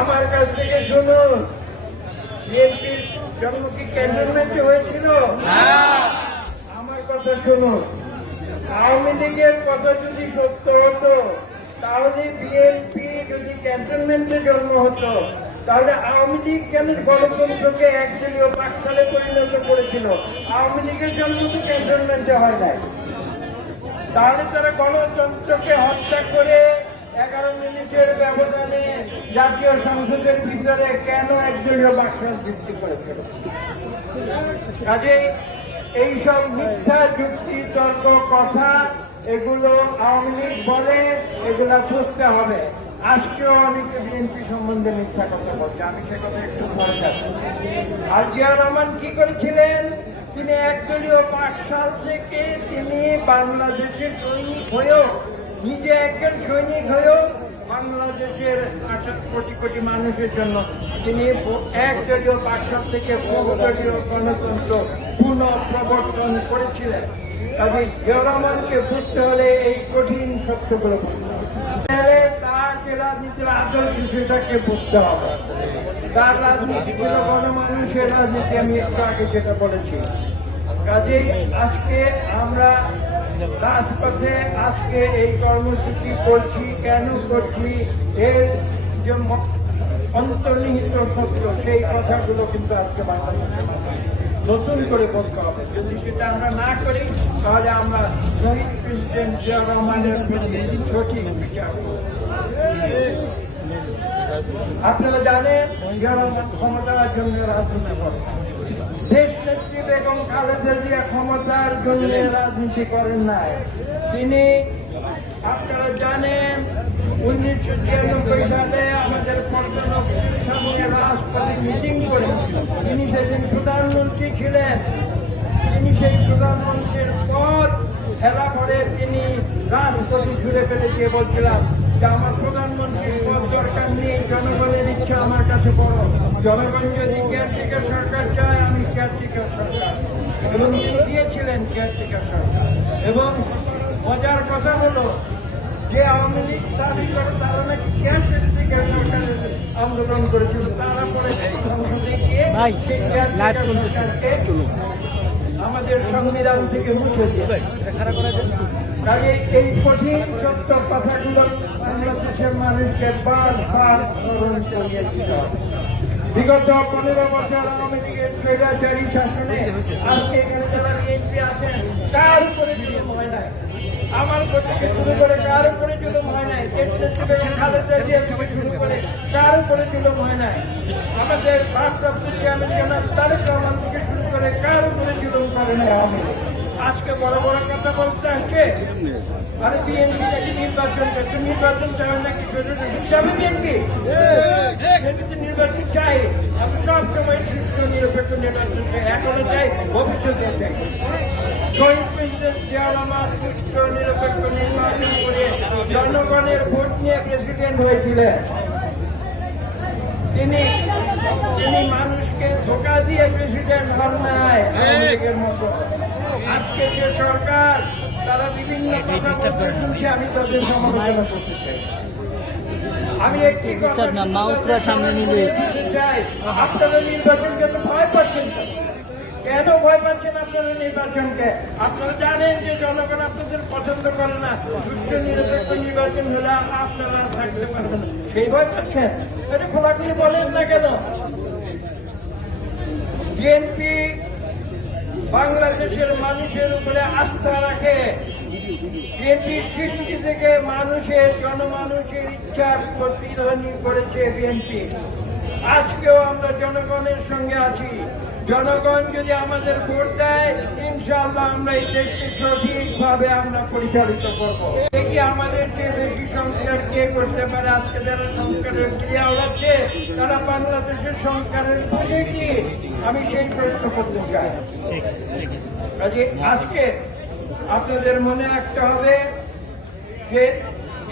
আমার কাছ থেকে শুনুন, বিএনপির জন্ম কি ক্যান্টনমেন্টে হয়েছিল? আমার কথা শুনুন, আওয়ামী লীগের কথা যদি সত্য হতো তাহলে বিএনপি যদি ক্যান্টনমেন্টে জন্ম হতো তাহলে আওয়ামী লীগ কেন গণতন্ত্রকে একদলীয় পাঠশালে পরিণত করেছিল? আওয়ামী লীগের জন্ম তো ক্যান্টনমেন্টে হয় নাই। তাহলে তারা গণতন্ত্রকে হত্যা করে 11 মিনিটের ব্যবধানে জাতীয় সংসদের ভিতরে কেন একদলীয় বাক্সর সৃষ্টি করেছিল? কাজে এইসব মিথ্যা যুক্তি তর্ক কথা এগুলো আওয়ামী লীগ বলে, এগুলা বুঝতে হবে। আজকেও অনেকে বিএনপি সম্বন্ধে মিথ্যা কথা বলছে, আমি সে কথা একটু পরে যাচ্ছি। আর জিয়াউর রহমান কি করেছিলেন? তিনি একদলীয় পাঠশাল থেকে তিনি বাংলাদেশের সৈনিক হয়েও, নিজে একজন সৈনিক হয়েও বাংলাদেশের 28 কোটি কোটি মানুষের জন্য তিনি একদলীয় পাঠশাল থেকে বহুদলীয় গণতন্ত্র পুনঃপ্রবর্তন করেছিলেন। কাজে জিয়াউর রহমানকে বুঝতে হলে এই কঠিন সত্যগুলো বুঝতে হবে। তার যে রাজনীতির আদর্শ সেটাকে বুঝতে হবে। তার রাজনীতি ছিল গণমানুষের রাজনীতি, আমি একটু আগে যেটা বলেছি। কাজেই আজকে আমরা রাজপথে আজকে এই কর্মসূচি করছি, কেন করছি, এর যে অন্তর্নিহিত সত্য সেই কথাগুলো কিন্তু আজকে বাংলাদেশের মানুষ নতুন করে বলতে হবে। যদি সেটা আমরা না করি তাহলে আমরা শহীদ প্রেসিডেন্ট জিয়াউর রহমানের প্রতি সঠিক বিচার করব। আপনারা জানেন জিয়াউর রহমান ক্ষমতার জন্য রাজনীতি করেন, দেশ নেত্রী বেগম খালেদা জিয়া ক্ষমতার জন্য রাজনীতি করেন নাই। তিনি, আপনারা জানেন, 1996 সালে আমাদের পর্যটকের সামনে রাজপথে মিটিং করে তিনি সেদিন প্রধানমন্ত্রী ছিলেন। তিনি সেই প্রধানমন্ত্রীর পদ খেলা করে তিনি রাজপথে ছুড়ে ফেলে দিয়ে বলছিলাম যে আমার প্রধানমন্ত্রীর পদ দরকার নেই, জনগণের ইচ্ছা আমার কাছে বড়। জনগণ যদি কেয়ারটেকার সরকার চায় আমি কেয়ারটেকার সরকার, এবং তিনি দিয়েছিলেন কেয়ারটেকার সরকার। এবং মজার কথা হলো যে আওয়ামী লীগ দাবি করে তারা নাকি কেয়ারটেকার সরকারের আন্দোলন করেছিল, তারা পরে সংসদে গিয়ে আমাদের সংবিধান থেকে মুছে দিয়ে। কাজে এই কঠিন সত্য কথাগুলো বাংলাদেশের মানুষকে বারবার স্মরণ করিয়ে দিতে হবে। বিগত 15 বছর আওয়ামী লীগের স্বৈরাচারী শাসনে আজকে এখানে যারা বিএনপি আছেন কার উপরে জুলুম হয় নাই? আমার থেকে শুরু করে কার উপরে জুলুম হয় নাই? খালেদা জিয়া থেকে শুরু করে কার উপরে জুলুম হয় নাই? আমাদের ভারপ্রাপ্ত চেয়ারম্যান জনাব তারেক রহমান থেকে শুরু করে কার উপরে জুলুম করে নাই আওয়ামী লীগ? আজকে বড় বড় কথা বলতে আসছে, আরে বিএনপি নাকি নির্বাচন করছে, নির্বাচন চায় নাকি স্বৈরশাসন যাবে বিএনপি? নির্বাচন চাই, আমি সবসময় সুষ্ঠু নিরপেক্ষ নির্বাচন চাই, এখনো চাই, ভবিষ্যতে চাই। শহীদ প্রেসিডেন্ট জিয়াউর রহমান সুষ্ঠু নিরপেক্ষ নির্বাচন করে জনগণের ভোট নিয়ে প্রেসিডেন্ট হয়েছিলেন। তিনি মানুষকে ধোঁকা দিয়ে প্রেসিডেন্ট হন নাই আওয়ামী মতো। আজকে যে সরকার তারা বিভিন্ন কথা শুনছে, আমি তাদের সমালোচনা করতে চাই। আমি একটি কথা সামনে নিলে চাই, আপনারা নির্বাচনকে তো ভয় পাচ্ছেন। কেন ভয় পাচ্ছেন আপনারা নির্বাচনকে? আপনারা জানেন যে জনগণ আপনাদের পছন্দ করে না, সুষ্ঠু নিরপেক্ষ নির্বাচন হলে আপনারা থাকতে পারবেন না, সেই ভয় পাচ্ছেন। এটা খোলাখুলি বলেন না কেন? বিএনপি বাংলাদেশের মানুষের উপরে আস্থা রাখে। বিএনপির সৃষ্টি থেকে মানুষের, জনমানুষের ইচ্ছার প্রতিধ্বনি করেছে বিএনপি। আজকেও আমরা জনগণের সঙ্গে আছি। জনগণ যদি আমাদের ভোট দেয়, ইনশাআল্লাহ আমরা এই দেশকে সঠিকভাবে আমরা পরিচালিত করব। দেখি আমাদের যে বেশি সংস্কার কে করতে পারে। আজকে যারা সংস্কারের ক্রিয়া হচ্ছে তারা বাংলাদেশের সংস্কারের বুঝে কি, আমি সেই প্রশ্ন করতে চাই। আজকে আপনাদের মনে রাখতে হবে যে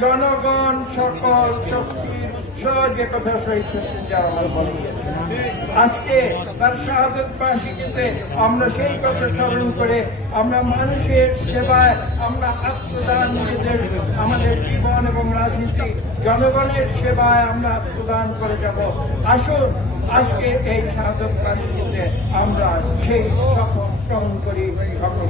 জনগণ সকল শক্তির যে কথা শহীদ প্রেসিডেন্ট আমার বলেন। আজকে তার শাহাদত বার্ষিকীতে আমরা সেই কথা স্মরণ করে আমরা মানুষের সেবায় আমরা আত্মদান, নিজেদের আমাদের জীবন এবং রাজনীতি জনগণের সেবায় আমরা আত্মদান করে যাব। আসুন আজকে এই শাহাদত বার্ষিকীতে আমরা সেই শপথ গ্রহণ করি সকল।